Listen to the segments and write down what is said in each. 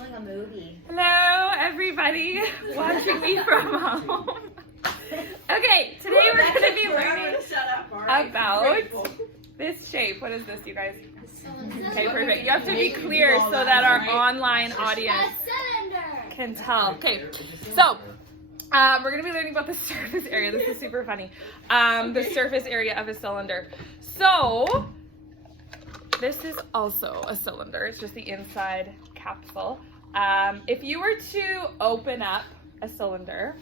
filming a movie. Hello, everybody watching me from home. Okay, today we're going to be learning about this shape. What is this, you guys? Okay, perfect. You have to be clear so that our online audience can tell. Okay, so we're going to be learning about the surface area. This is super funny. The surface area of a cylinder. So this is also a cylinder. It's just the inside capsule. If you were to open up a cylinder,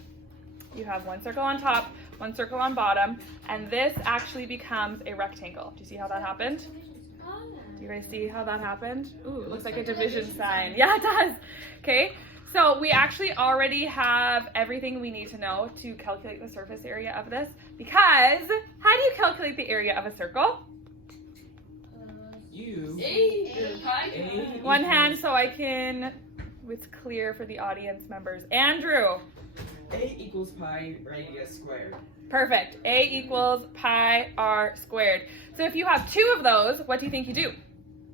you have one circle on top, one circle on bottom, and this actually becomes a rectangle. Do you see how that happened? Do you guys see how that happened? Ooh, it looks like a division sign. Yeah, it does. Okay, so we actually already have everything we need to know to calculate the surface area of this, because how do you calculate the area of a circle? One hand so I can, it's clear for the audience members. Andrew. A equals pi radius squared. Perfect. A equals pi r squared. So if you have two of those, what do you think you do?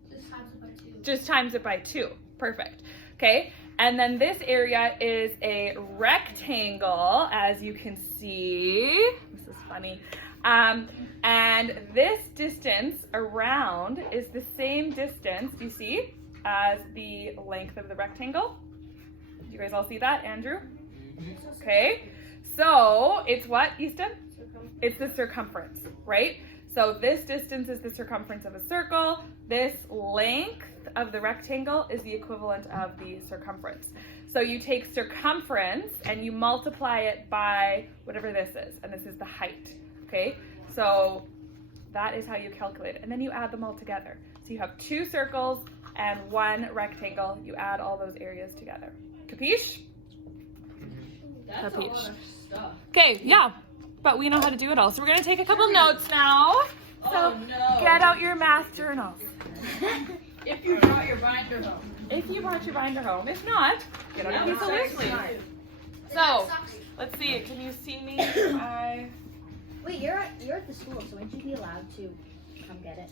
Just times it by 2. Just times it by 2. Perfect. Okay. And then this area is a rectangle, as you can see. This is funny. And this distance around is the same distance, you see, as the length of the rectangle. Do you guys all see that, Andrew? Okay, so it's what, Easton? It's the circumference, right? So this distance is the circumference of a circle. This length of the rectangle is the equivalent of the circumference. So you take circumference and you multiply it by whatever this is, and this is the height, okay? So that is how you calculate it, and then you add them all together. So you have 2 circles and 1 rectangle. You add all those areas together. Capiche? That's a lot of stuff. Okay, yeah, but we know how to do it all. So we're going to take a couple notes now. So get out your math journals. If you brought your binder home. If you brought your binder home. If not, get out a piece of loose leaf. So, let's see. Can you see me? Wait, you're at the school, so wouldn't you be allowed to come get it?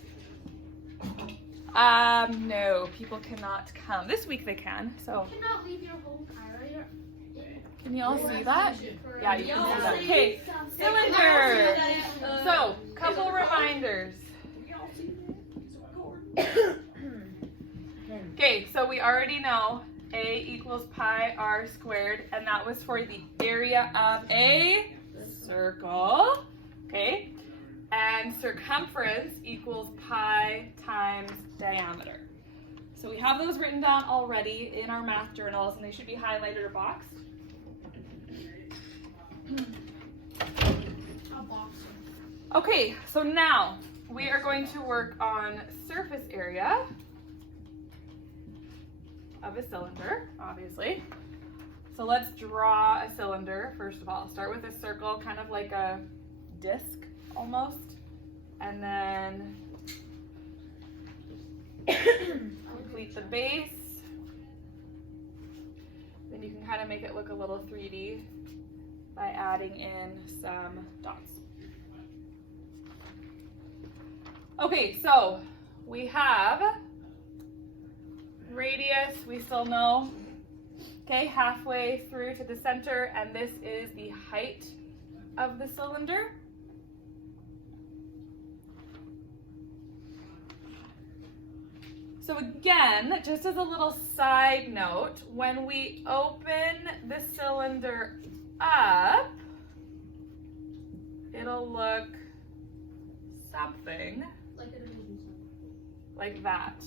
No, people cannot come. This week they can, so. You cannot leave your home car. Can you all see that? Yeah, you can see that. Okay, cylinder. So, couple reminders. Okay, so we already know A equals pi r squared, and that was for the area of a circle. Okay, and circumference equals pi times diameter. So we have those written down already in our math journals, and they should be highlighted or boxed. Okay, so now we are going to work on surface area of a cylinder, obviously. So let's draw a cylinder, first of all. Start with a circle, kind of like a disc almost, and then complete the base. Then you can kind of make it look a little 3D by adding in some dots. Okay, so we have radius, we still know, okay, halfway through to the center, and this is the height of the cylinder. So again, just as a little side note, when we open the cylinder up, it'll look something like that.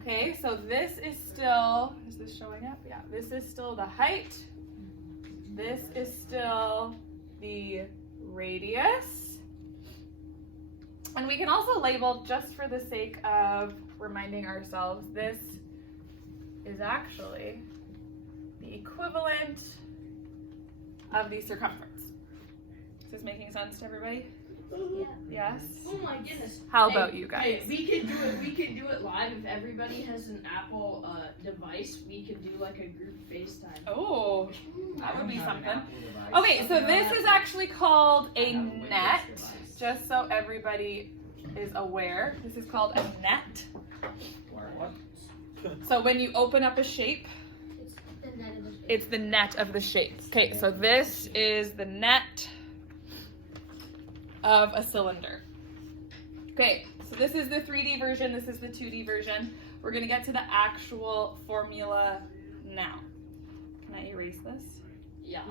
Okay, so this is still, is this showing up? Yeah, this is still the height. This is still the radius. And we can also label, just for the sake of reminding ourselves, this is actually the equivalent of the circumference. Is this making sense to everybody? Yeah. Yes? Oh my goodness. How about you guys? Hey, we could do it live. If everybody has an Apple device, we could do like a group FaceTime. Oh, that would be something. Okay, so this is actually called a net, just so everybody is aware. This is called a net. So when you open up a shape, It's the net of the shape. it's the net of the shape. Okay, so this is the net of a cylinder. Okay, so this is the 3D version, this is the 2D version. We're gonna get to the actual formula now. Can I erase this? Yeah.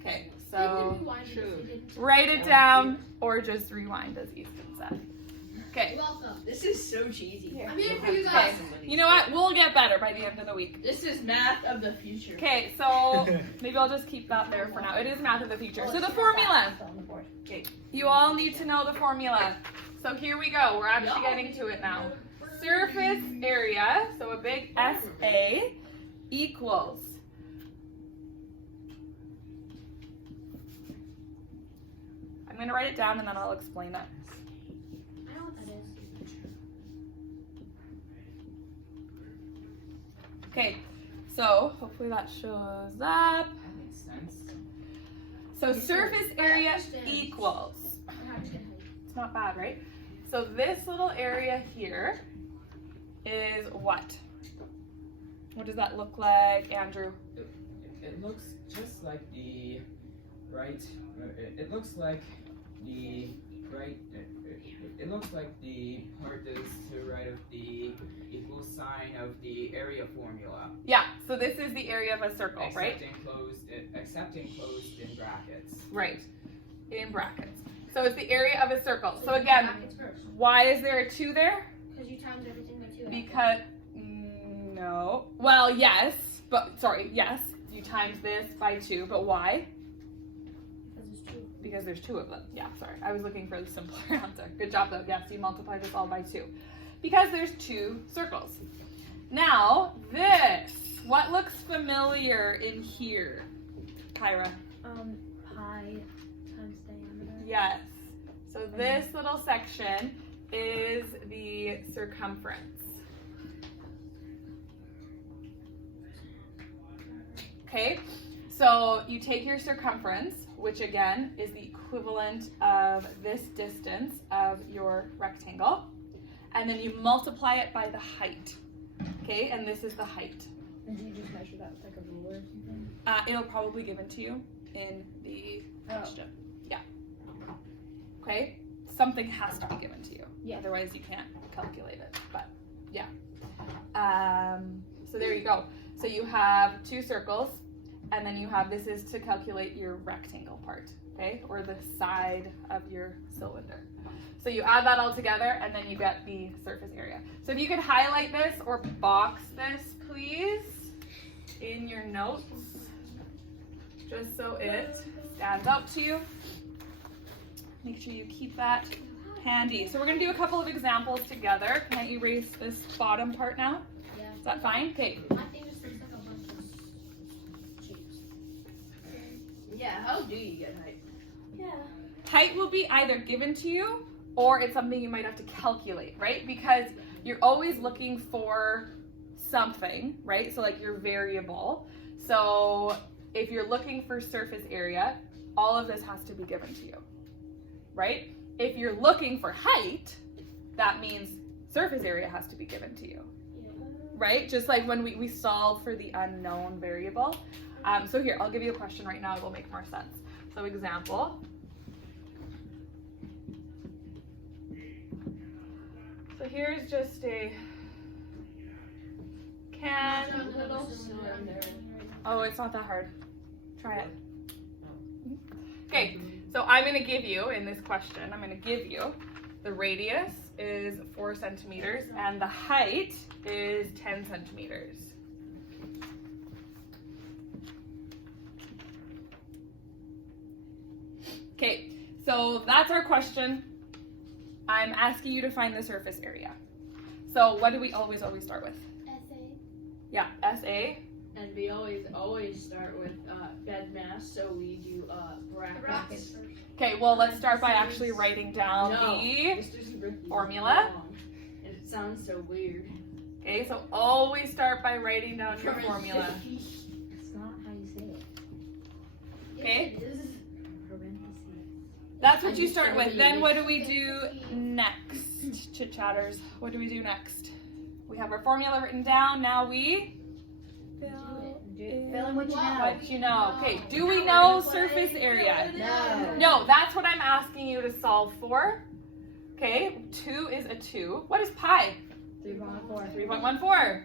Okay, Didn't so rewind it if we didn't. write it down or just rewind as Easton said. Okay, You're welcome. This is so cheesy. I'm here for you okay. guys. You know what? We'll get better by the end of the week. This is math of the future. Okay, so maybe I'll just keep that there for now. It is math of the future. So the formula. Okay, you all need to know the formula. So here we go. We're actually getting to it now. Surface area, so a big SA, equals I'm going to write it down and then I'll explain it. I know what that is. Okay, so hopefully that shows up. That makes sense. So surface area equals, I have to get height. it's not bad, right? So this little area here is what? What does that look like, Andrew? It looks just like the right. It looks like the right. It looks like the part that is to the right of the equal sign of the area formula. Yeah, so this is the area of a circle, right? Except enclosed in brackets. Right, in brackets. So it's the area of a circle. So again, Brackets first. why is there a 2 there? Because you times everything by 2. Because, no. Well, yes, but, sorry, yes. You times this by 2, but why? Because it's 2. Because there's 2 of them. Yeah, sorry. I was looking for the simpler answer. Good job, though. Yes, you multiply this all by 2. Because there's 2 circles. Now, this. What looks familiar in here? Kyra. Pi times diameter. Yes. So this little section is the circumference. Okay, so you take your circumference, which again is the equivalent of this distance of your rectangle, and then you multiply it by the height. Okay, and this is the height. And do you just measure that with like a ruler or something? It'll probably be given to you in the question. Yeah. Okay, something has to be given to you. Yeah. Otherwise you can't calculate it, but yeah. So there you go. So you have 2 circles, and then you have, this is to calculate your rectangle part, okay? Or the side of your cylinder. So you add that all together, and then you get the surface area. So if you could highlight this or box this, please, in your notes, just so it stands out to you. Make sure you keep that handy. So we're gonna do a couple of examples together. Can I erase this bottom part now? Yeah. Is that fine? Okay. My thing just looks like a bunch of shapes. Yeah, how do you get height? Yeah. Height will be either given to you or it's something you might have to calculate, right? Because you're always looking for something, right? So like your variable. So if you're looking for surface area, all of this has to be given to you, right? If you're looking for height, that means surface area has to be given to you, right? Just like when we solve for the unknown variable. So here, I'll give you a question right now, it will make more sense. So example. So here's just a can. Little cylinder. Oh, it's not that hard. Try it. Okay, so I'm going to give you, in this question, I'm going to give you the radius is 4 centimeters and the height is 10 centimeters. Okay, so that's our question. I'm asking you to find the surface area. So what do we always start with? SA. Yeah, SA. And we always start with bed mass, so we do brackets. Brackets first. Okay, well, let's start by actually writing down No, the Mr. Zabriskie, formula. wrong. And it sounds so weird. Okay, so always start by writing down your formula. That's not how you say it. Okay. It is. That's what you start with. Then what do we do next? Chit chatters. What do we do next? We have our formula written down. Now we fill Fill in what you know. what you know. Okay, do we know surface area? No. No, that's what I'm asking you to solve for. Okay, 2 is a 2. What is pi? 3.14. 3.14.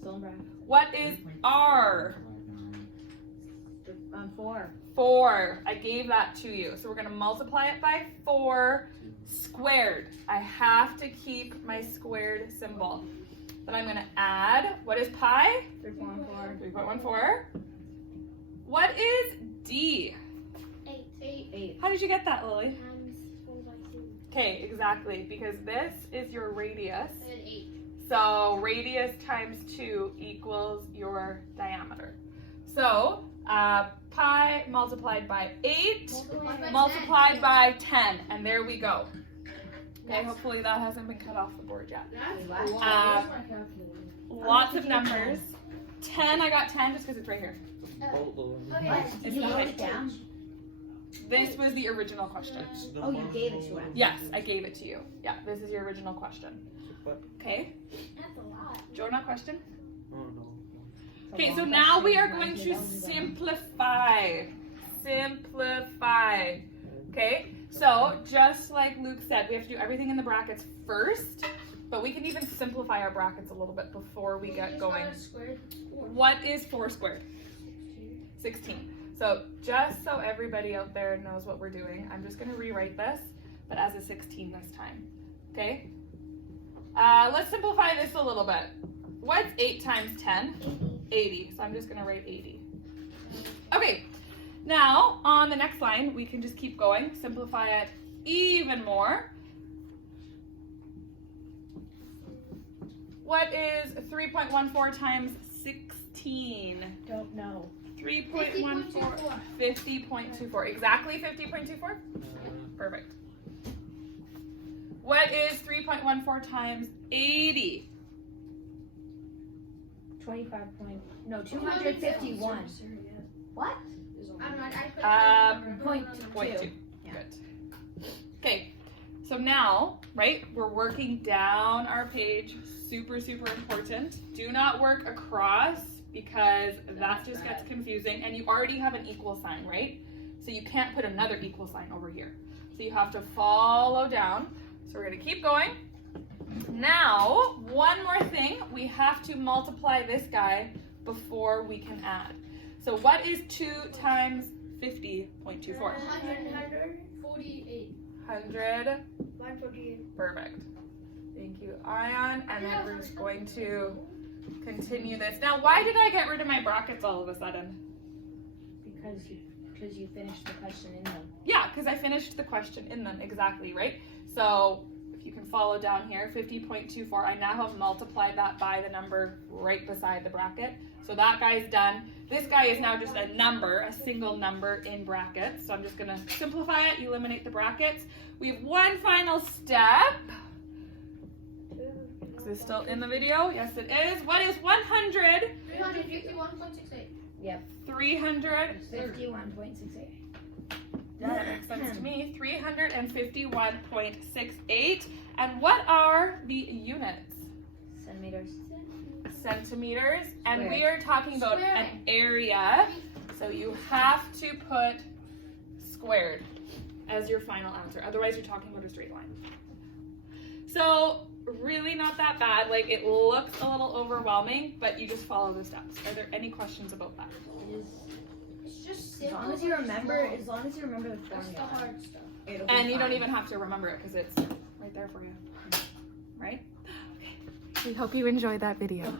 Still in brackets. What is r? 4. 4. I gave that to you. So we're going to multiply it by 4 squared. I have to keep my squared symbol. Then I'm going to add, what is pi? 3.14. 3.14. What is d? 8. How did you get that, Lily? Times 4 by 2. Okay, exactly, because this is your radius. And 8. So radius times 2 equals your diameter. So pi multiplied by 8 multiplied by 10, and there we go. Okay, hopefully that hasn't been cut off the board yet. Lots of numbers. 10, I got 10 just because it's right here. Okay. Did you write it down? This was the original question. Oh, you gave it to him. Yes, I gave it to you. Yeah, this is your original question. Okay, That's a lot. Jonah, question? Oh no. Okay, so now we are going to simplify. Simplify. Okay, so just like Luke said, we have to do everything in the brackets first, but we can even simplify our brackets a little bit before we get going. What is 4 squared? 16. So just so everybody out there knows what we're doing, I'm just going to rewrite this, but as a 16 this time. Okay? Let's simplify this a little bit. What's 8 times 10? 80. So I'm just going to write 80. Okay. Now, on the next line, we can just keep going. Simplify it even more. What is 3.14 times 16? Don't know. 3.14. 50.24. Exactly 50.24? Perfect. What is 3.14 times 80? 251. What? I'm not, I put Point Point 2. two. Yeah. Good. Okay, so now, right, we're working down our page. Super, super important. Do not work across because that just gets confusing. And you already have an equal sign, right? So you can't put another equal sign over here. So you have to follow down. So we're going to keep going. Now, one more thing. We have to multiply this guy before we can add. So what is 2 times 50.24? 148. 100. 148. Perfect. Thank you, Ion. And then we're just going to continue this. Now, why did I get rid of my brackets all of a sudden? Because you finished the question in them. Yeah, because I finished the question in them, exactly, right? So if you can follow down here, 50.24, I now have multiplied that by the number right beside the bracket. So that guy's done. This guy is now just a number, a single number in brackets. So I'm just going to simplify it, eliminate the brackets. We have one final step. Is this still in the video? Yes, it is. What is 100? 351.68. Yep. 300. 51.68. That makes sense to me. 351.68. And what are the units? Centimeters. Centimeters. And Square. we are talking about Square. an area. So you have to put squared as your final answer. Otherwise, you're talking about a straight line. So really not that bad. Like, it looks a little overwhelming, but you just follow the steps. Are there any questions about that? It's just As simple. long as you remember, the That's the formula. hard stuff. It'll be And you don't fine. even have to remember it because it's right there for you. Right? Okay. We hope you enjoyed that video.